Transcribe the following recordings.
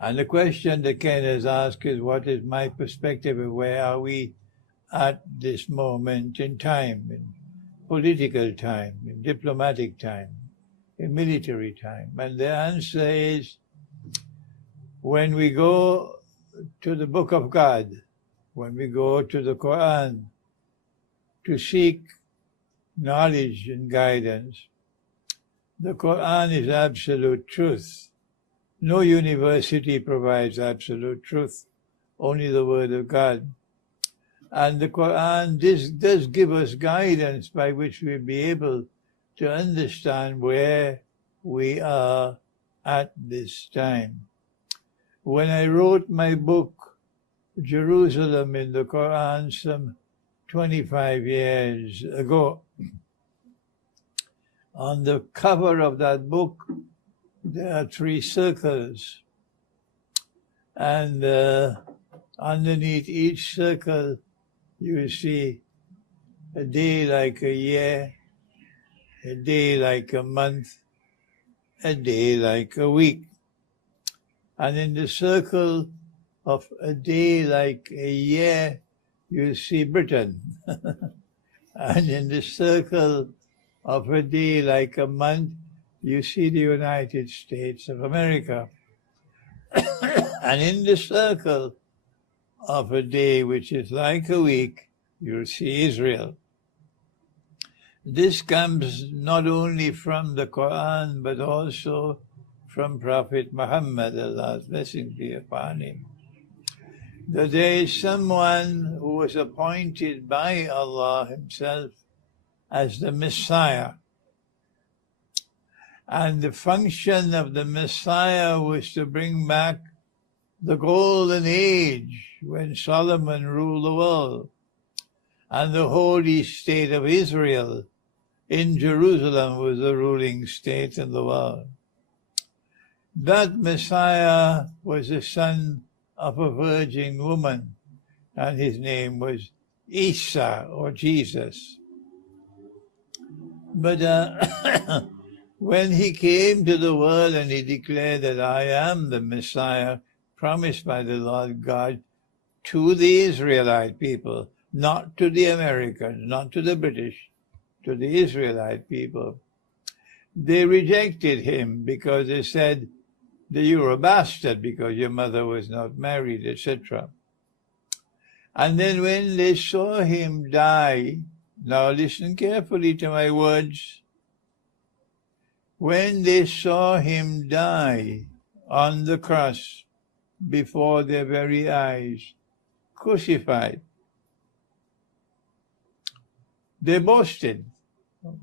And the question that Ken has asked is, what is my perspective of where are we at this moment in time, in political time, in diplomatic time, in military time? And the answer is, when we go to the Book of God, when we go to the Quran to seek knowledge and guidance, the Quran is absolute truth. No university provides absolute truth, only the Word of God. And the Quran does give us guidance by which we'll be able to understand where we are at this time. When I wrote my book, Jerusalem in the Quran, some 25 years ago, on the cover of that book, there are 3 circles. And underneath each circle, you see a day like a year, a day like a month, a day like a week. And in the circle of a day like a year, you see Britain. And in the circle of a day like a month, you see the United States of America. And in the circle of a day which is like a week, you'll see Israel. This comes not only from the Quran, but also from Prophet Muhammad, Allah's blessing be upon him. That there is someone who was appointed by Allah himself as the Messiah. And the function of the Messiah was to bring back the golden age when Solomon ruled the world, and the holy state of Israel in Jerusalem was the ruling state in the world. That Messiah was the son of a virgin woman, and his name was Isa, or Jesus. But when he came to the world and he declared that I am the Messiah promised by the Lord God to the Israelite people, not to the Americans, not to the British, to the Israelite people, they rejected him because they said that you were a bastard because your mother was not married, etc. And then when they saw him die, now listen carefully to my words, when they saw him die on the cross before their very eyes, crucified, they boasted.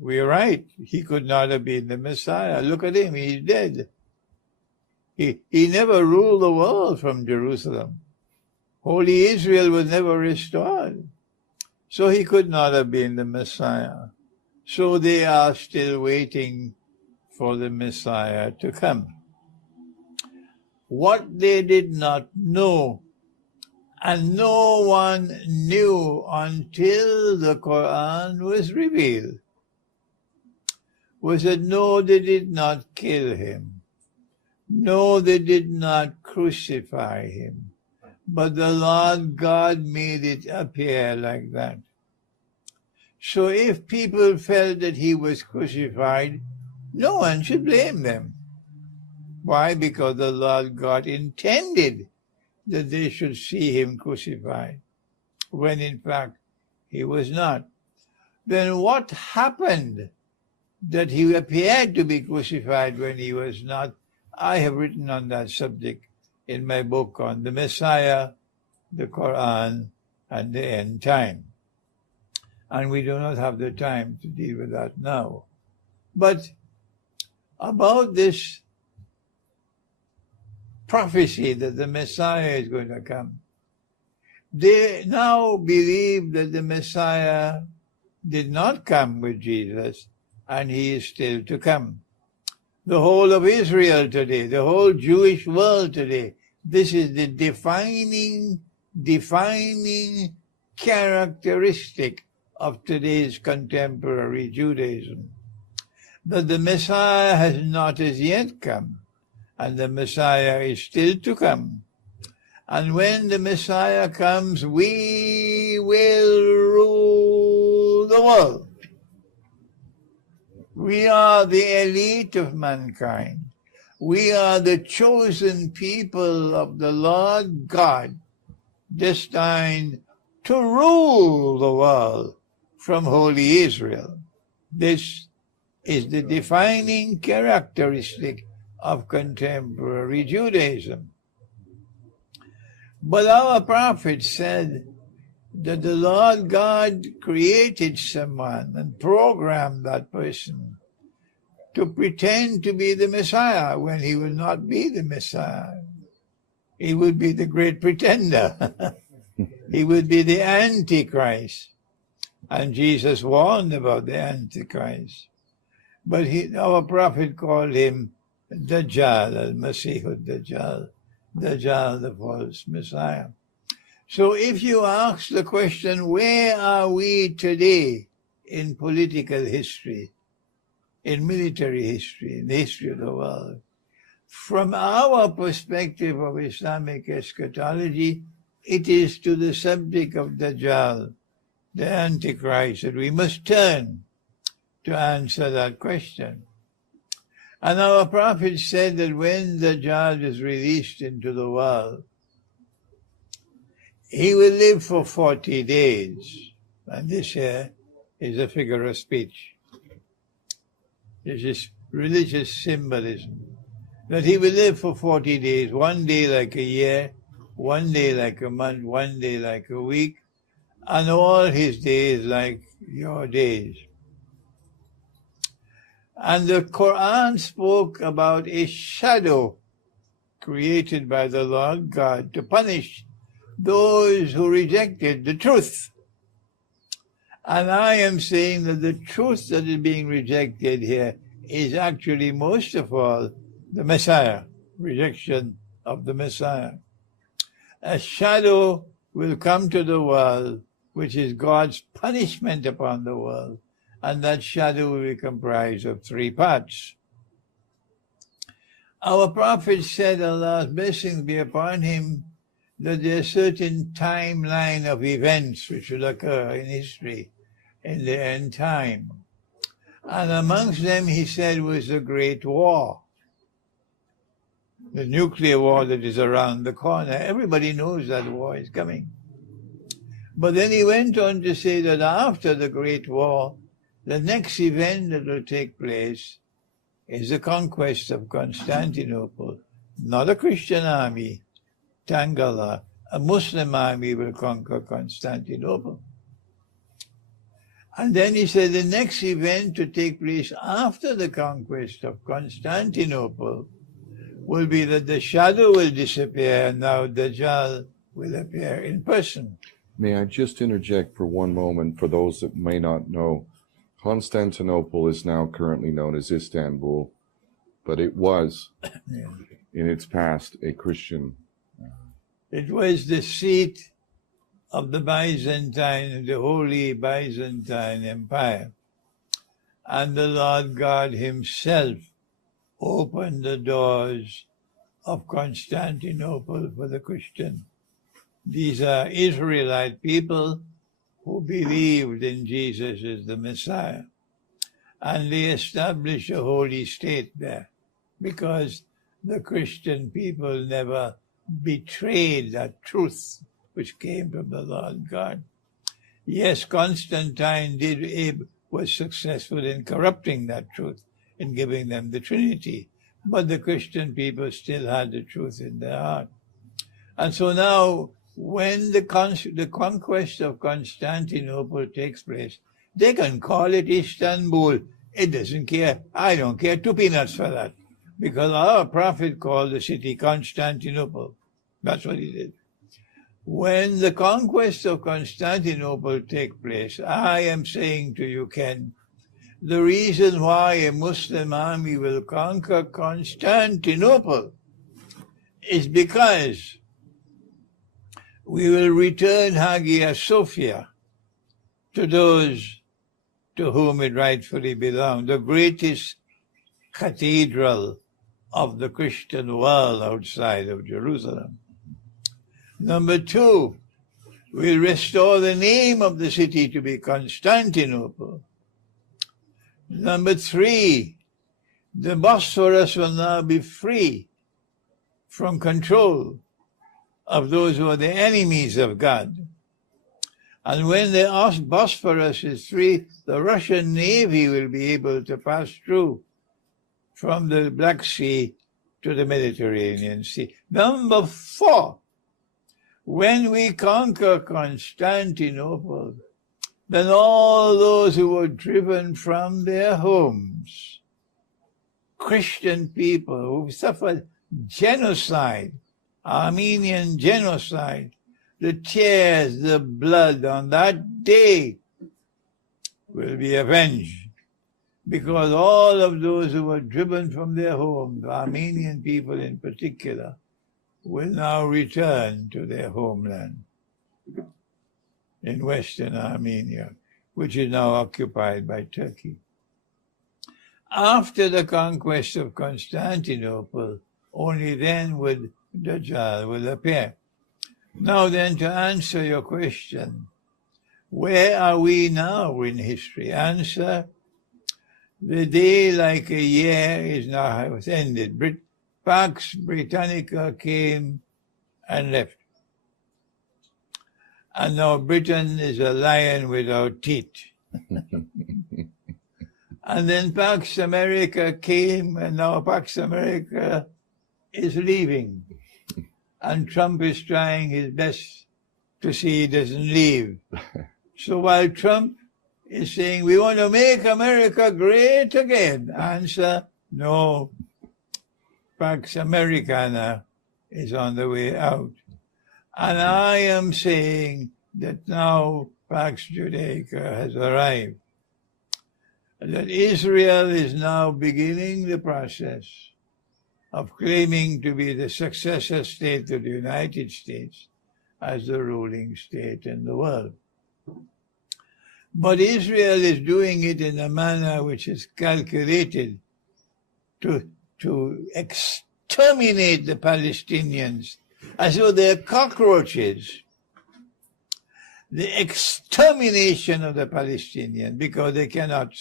We're right, he could not have been the Messiah. Look at him, he's dead. He never ruled the world from Jerusalem. Holy Israel was never restored. So he could not have been the Messiah. So they are still waiting for the Messiah to come. What they did not know, and no one knew until the Quran was revealed, was that no, they did not kill him. No, they did not crucify him. But the Lord God made it appear like that. So if people felt that he was crucified, no one should blame them. Why? Because the Lord God intended that they should see him crucified, when in fact he was not. Then what happened that he appeared to be crucified when he was not? I have written on that subject in my book on the Messiah, the Quran, and the end time. And we do not have the time to deal with that now. But about this prophecy that the Messiah is going to come, they now believe that the Messiah did not come with Jesus, and he is still to come. The whole of Israel today, the whole Jewish world today, this is the defining characteristic of today's contemporary Judaism, that the Messiah has not as yet come, and the Messiah is still to come. And when the Messiah comes, we will rule the world. We are the elite of mankind. We are the chosen people of the Lord God, destined to rule the world from holy Israel. This is the defining characteristic of contemporary Judaism. But our prophet said that the Lord God created someone and programmed that person to pretend to be the Messiah when he will not be the Messiah. He would be the great pretender. He would be the Antichrist. And Jesus warned about the Antichrist. But our prophet called him Dajjal, al-Masih al-Dajjal, Dajjal, the false Messiah. So if you ask the question, where are we today in political history, in military history, in the history of the world? From our perspective of Islamic eschatology, it is to the subject of Dajjal, the Antichrist, that we must turn to answer that question. And our prophet said that when Dajjal is released into the world, he will live for 40 days. And this here is a figure of speech. This is religious symbolism. That he will live for 40 days, one day like a year, one day like a month, one day like a week, and all his days like your days. And the Quran spoke about a shadow created by the Lord God to punish those who rejected the truth. And I am saying that the truth that is being rejected here is actually most of all the Messiah, rejection of the Messiah. A shadow will come to the world, which is God's punishment upon the world. And that shadow will be comprised of 3 parts. Our prophet said, Allah's blessings be upon him, that there is a certain timeline of events which will occur in history in the end time. And amongst them, he said, was the Great War, the nuclear war that is around the corner. Everybody knows that war is coming. But then he went on to say that after the Great War, the next event that will take place is the conquest of Constantinople. Not a Christian army, thank Allah. A Muslim army will conquer Constantinople. And then he said the next event to take place after the conquest of Constantinople will be that the shadow will disappear and now Dajjal will appear in person. May I just interject for one moment for those that may not know? Constantinople is now currently known as Istanbul, but it was, in its past, a Christian. It was the seat of the Byzantine, the Holy Byzantine Empire. And the Lord God himself opened the doors of Constantinople for the Christian. These are Israelite people who believed in Jesus as the Messiah. And they established a holy state there because the Christian people never betrayed that truth which came from the Lord God. Yes, Constantine was successful in corrupting that truth, in giving them the Trinity, but the Christian people still had the truth in their heart. And so now, when the conquest of Constantinople takes place, they can call it Istanbul. It doesn't care. I don't care 2 peanuts for that. Because our prophet called the city Constantinople. That's what he did. When the conquest of Constantinople takes place, I am saying to you, Ken, the reason why a Muslim army will conquer Constantinople is because we will return Hagia Sophia to those to whom it rightfully belonged, the greatest cathedral of the Christian world outside of Jerusalem. Number 2, we'll restore the name of the city to be Constantinople. Number 3, the Bosphorus will now be free from control of those who are the enemies of God. And when the Bosphorus is free, the Russian Navy will be able to pass through from the Black Sea to the Mediterranean Sea. Number 4, when we conquer Constantinople, then all those who were driven from their homes, Christian people who suffered genocide, Armenian genocide, the tears, the blood on that day will be avenged, because all of those who were driven from their homes, Armenian people in particular, will now return to their homeland in Western Armenia, which is now occupied by Turkey. After the conquest of Constantinople, only then would Dajjal will appear. Now then, to answer your question, where are we now in history? Answer, the day like a year is now ended. Pax Britannica came and left. And now Britain is a lion without teeth. And then Pax America came, and now Pax America is leaving. And Trump is trying his best to see he doesn't leave. So while Trump is saying, we want to make America great again, answer, no, Pax Americana is on the way out. And I am saying that now Pax Judaica has arrived. That Israel is now beginning the process of claiming to be the successor state of the United States as the ruling state in the world. But Israel is doing it in a manner which is calculated to exterminate the Palestinians as though they're cockroaches. The extermination of the Palestinians, because they cannot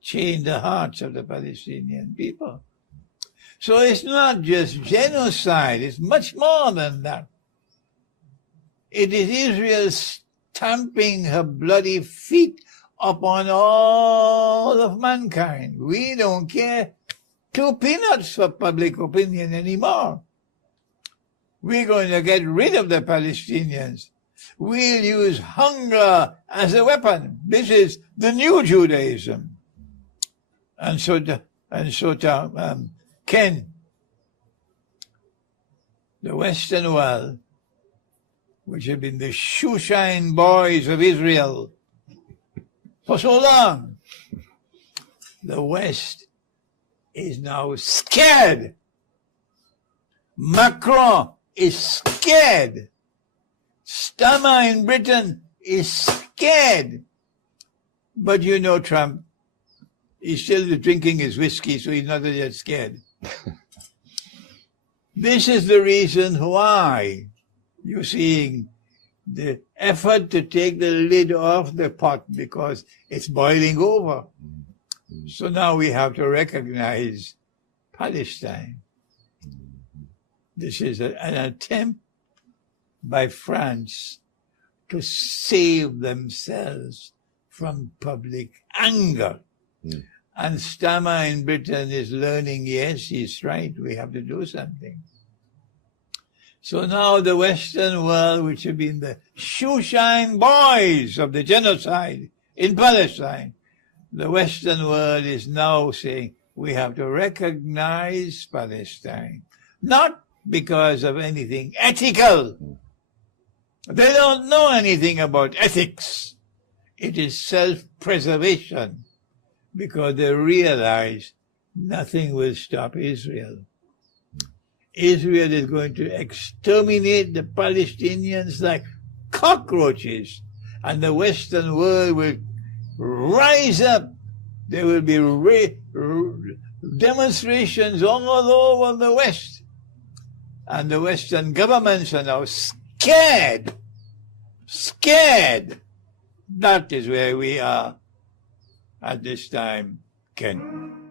change the hearts of the Palestinian people. So it's not just genocide, it's much more than that. It is Israel stamping her bloody feet upon all of mankind. We don't care 2 peanuts for public opinion anymore. We're going to get rid of the Palestinians. We'll use hunger as a weapon. This is the new Judaism. And so Ken, the Western world, which have been the shoeshine boys of Israel for so long, the West is now scared. Macron is scared. Starmer in Britain is scared. But you know Trump, he's still drinking his whiskey, so he's not yet scared. This is the reason why you're seeing the effort to take the lid off the pot, because it's boiling over. So now we have to recognize Palestine. This is an attempt by France to save themselves from public anger. And Starmer in Britain is learning, yes, he's right, we have to do something. So now the Western world, which have been the shoeshine boys of the genocide in Palestine, the Western world is now saying we have to recognize Palestine, not because of anything ethical. They don't know anything about ethics. It is self-preservation, because they realize nothing will stop Israel. Israel is going to exterminate the Palestinians like cockroaches, and the Western world will rise up. They will be demonstrations all over the West. And the Western governments are now scared. Scared. That is where we are at this time, Ken.